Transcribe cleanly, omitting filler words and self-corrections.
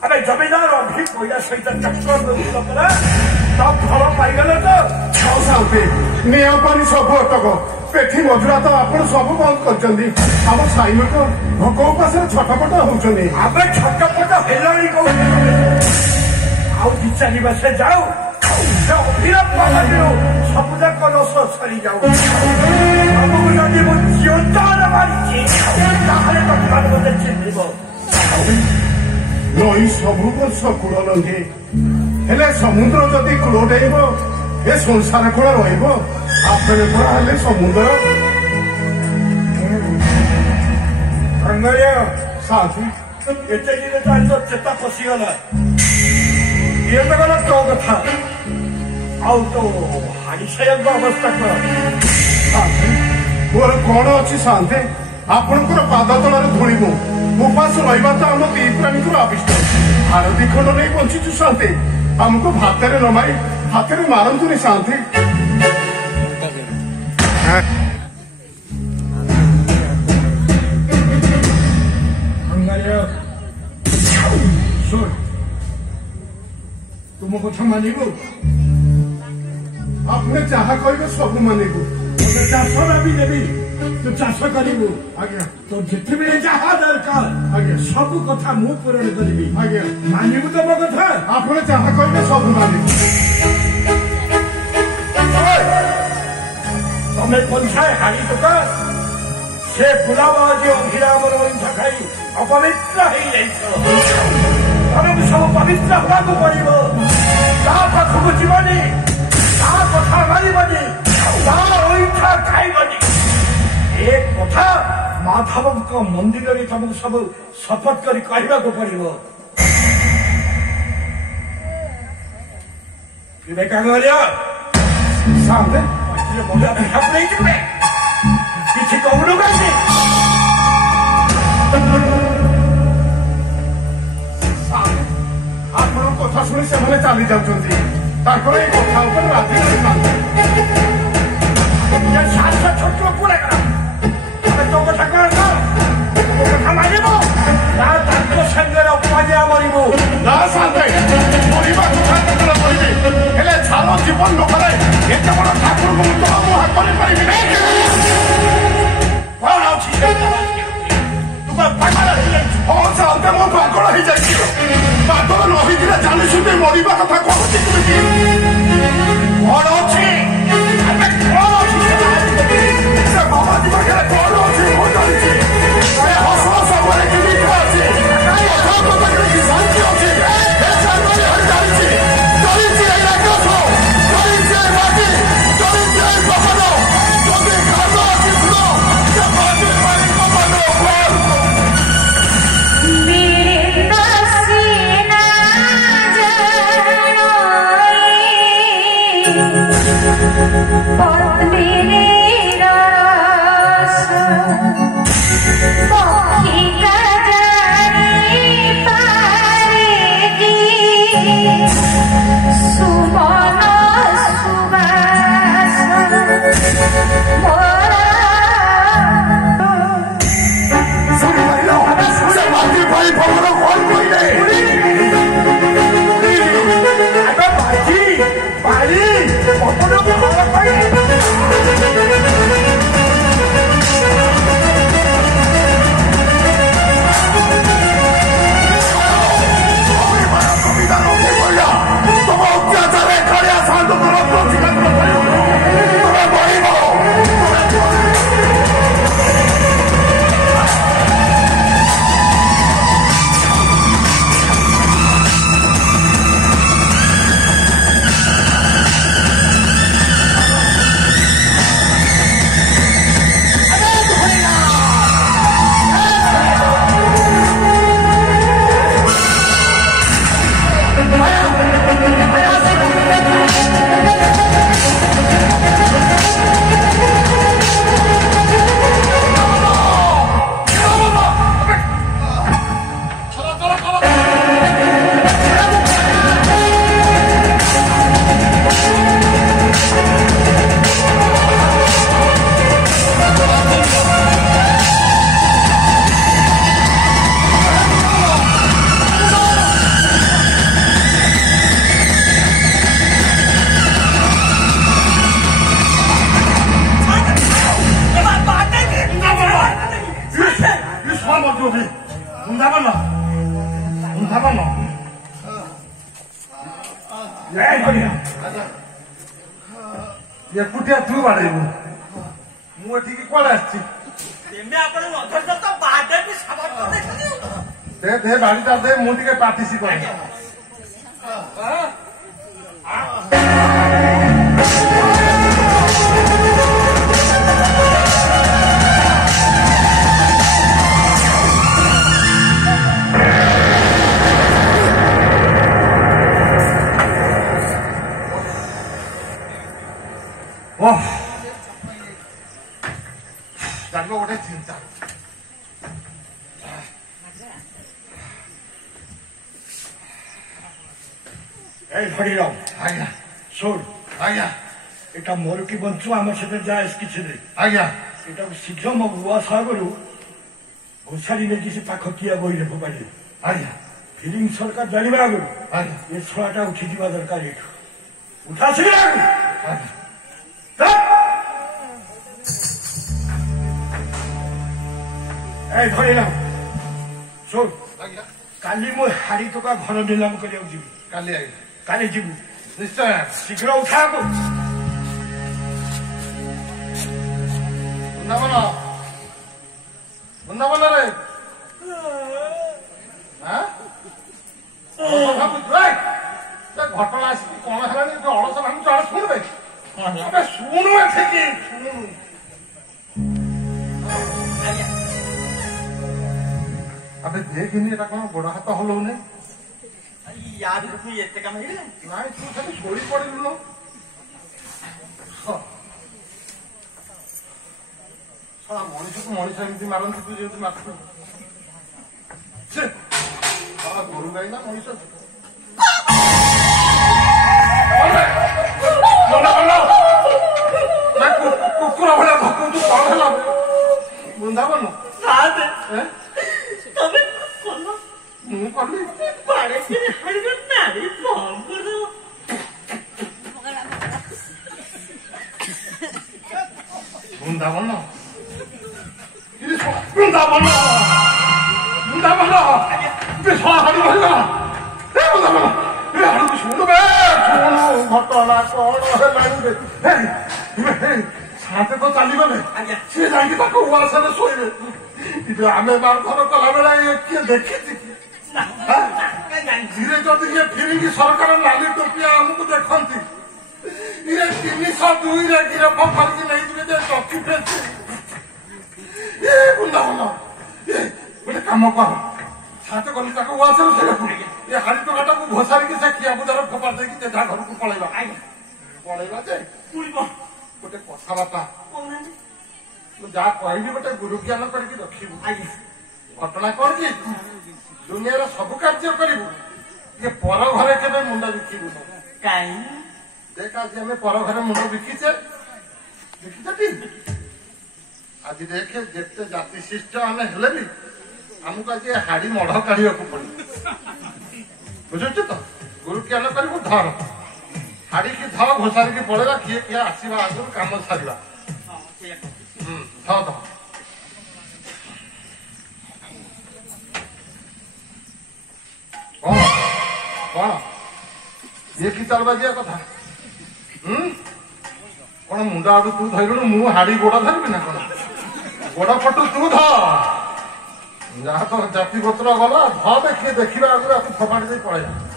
अरे जमीदार अभी कोयला सहित चक्कर में तब फल पाइगल तो शांति निया पानी सब अटक पेठी मजुरा तो आपण सब बंद कर आम साई लोक भोक उपास छटपट होती आम छटपट हेलाणी कौन आउ दी चार मासे जाऊ अभिराम सबुजाक रस छड़ी जाऊ आमको जदि मु जीवंतान मारी मत चिन्ह नई सबु वर्ष कूल लंघे हेले समुद्र जदि कूल डेब ए संसार कूल रपे थोड़ा हेले समुद्र शांति एते दिन तो चेता पशिगला ये तो गला तो कथा आउ तो हाड़ीशय अवस्था शांति मोर कौन अच्छी शांति आपणकर पाद तल धूणीमु उपास रहा तो आम दी प्राणी आविष्ट हार दी खंड नहीं बंचीचु शांति आमको भाତରେ न मारी हाथ मारतुनि शांति तुम कथा मानबू आपने जहा कह सब मानबू चाष भी देवी तू चाष करू आज्ञा तो जिते जहा दरकार आज्ञा सब कथा मु पूरण करी आज्ञा मानबू तो मो कथा आपने जहा कहे सब मानबू तमें पंचाय हाड़ी टोका से गुलाबाजी अभिराम अंश खाई अपवित्र तमें सब पवित्र हवा पड़ो पाखक जीवनी कथा मानबनी अईठा खाइबनी एक कथा माधव मंदिर में तुमको सब शपथ कर कहवाक पड़ो शांति किसी कहूनु कहीं आपण कथा शुणी से चली जाती कथा राजी छोट पूरा कर तो कथा कथा मानबू ना संगे उपाध्याय मरबू ना शांति मरवा कथा हेले छाल जीवन लोकरे एत बड़ ठाकुर को तो मुहा कर कौन अच्छी हाँ शांति मो पागल हो जाए पागल नहींकिना जानी सुनी मरवा कथा कहती कौन अच्छी कौन से बाबाजी पाखे कौन अच्छी हो जाए हस हस अच्छी शांति अच्छी पानी ବୃନ୍ଦାବନ ଏକୁଟିଆ ତୁ ବାଡେଇବୁ ମୁଁ ଏଠିକି କୁଆଡେ ଆସିଛି ଦେ ବାଡିଟା ଦେ ମୁଁ ଟିକେ ପାଟିସି କରେ ଜାଣିବ ଗୋଟେ ଚିନ୍ତା এই হরিরাম আজ্ঞা শোন আজ্ঞা এটা মোর কি বঞ্চু আমার সাথে যায় কিছু নেই আজ্ঞা এটা শীঘ্র মো বুয়া সাগরু ঘোষারি নেকি সে পাখ কিয়া বইলে ফোপাড়ি আজ্ঞা ফিলিং সরকার জানিবা আগুন আজ্ঞা এ ছোড়াটা উঠি যাওয়া দরকার এঠু উঠাছি আগুন আজ্ঞা এই ধরিলাম শোন কালি মু হাড়ি টকা ঘর নিলাম করিয়া যাবি কালি আগে কালি যাবু নিশ্চয় শীঘ্র উঠাবো বৃন্দাবন বৃন্দাবন রে ঘটনা আসি কଣ ହେଲାଣି ଅଳସ ଭାବୁଛୁ ଅଳସ ଶୁଣବେ ଶୁଣୁ ଏଠିକି ଶୁଣୁ আবে দেখিনি এটা কোন গোড় হাত হলৌনি এতে কাম হইলে নাই তু খালি শোই পড়িলু সারা মଣିষକୁ ମଣିଷ ଏମିତି ମାରନ୍ତି ତୁ ଯେମିତି ମାରୁଛୁ ଗୋରୁ ଗାଈ ନା ମଣିଷ କୁକୁର ଭଳିଆ ଧକୁଛୁ କଣ ହେଲା ବୃନ୍ଦାବନ ମୁଁ କଲି ବୃନ୍ଦାବନ ବୃନ୍ଦାବନ ବୃନ୍ଦାବନ ହାଡ଼ି ରହିଲା ବୃନ୍ଦାବନ ଏ ହାଡ଼ିକୁ ଶୁଣୁ ବେ ଶୁଣୁ ଘଟଣା କଣ ହେଲାଣି ସାଥେ ତ ଚାଲିଗଲେ ସିଏ ଯାଇକି ତାକୁ ଉଆସରେ ଶୋଇବେ ଆମେ ଘର କଲା ବେଳେ କିଏ ଦେଖିଛି ଧୀରେ ଯଦି ଇଏ ଫିରିକି ସରକାର ନାଲି ଟୋପିଆ ଆମକୁ ଦେଖନ୍ତି ଇଏ 302ରେ ଗିରଫ କରିକି ନେଇଯିବେ ଯେ ଚକି ଫେସି ଏ ବୃନ୍ଦାବନ ଗୋଟେ କାମ କର ସାଥେ କଲି ତାକୁ ଉଆସରେ ଶୋଇବାକୁ ଏ ହାଡ଼ି ଟୋକାଟାକୁ ଘୋଷାରିକି ସେ ଖିଆ ବୁଦାର ଫୋପାଡ଼ି ଦେଇକି ଯେଝା ଘରକୁ ପଳେଇବା ଯେ ଗୋଟେ କଥାବାର୍ତ୍ତା ମୁଁ ଯାହା କହିବି ଗୋଟେ ଗୁରୁ ଜ୍ଞାନ କରିକି ରଖିବୁ ଘଟଣା କଣ କି ଦୁନିଆର ସବୁ କାର୍ଯ୍ୟ କରିବୁ ଟିକେ ପର ଘରେ କେବେ ମୁଣ୍ଡ ବିକିବୁ କାହିଁ ଦେଖ ଆଜି ଆମେ ପର ଘରେ ମୁଣ୍ଡ ବିକିଛେ ଦେଖିଛଟି ଆଜି ଦେଖେ ଯେତେ ଜାତି ଶିଷ୍ଟ ଆମେ ହେଲେ ବି ଆମକୁ ଆଜି ହାଡ଼ି ମଢ କାଢିବାକୁ ପଡିବ ବୁଝୁଛୁ ତ ଗୁରୁ ଜ୍ଞାନ କରିବୁ ଧର ହାଡ଼ିକି ଧ ଘୋଷାରିକି ପଳେଇବା କିଏ କିଏ ଆସିବା ଆଗରୁ କାମ ସାରିବା ଧ କଣ କଣ ଇଏ କି ଚାଲବାଜିଆ କଥା କଣ ମୁଣ୍ଡ ଆଡୁ ତୁ ଧରିଲୁଣୁ ମୁଁ ହାଡ଼ି ଗୋଡ ଧରିବି ନା କଣ ଗୋଡ ପଟୁ ତୁ ଧ ଯାହା ତ ଜାତି ଗୋତ୍ର ଗଲା ଧ ଦେଖିବା ଆଗରୁ ଆକୁ ଫୋପାଡ଼ି ଦେଇ ପଳେଇବା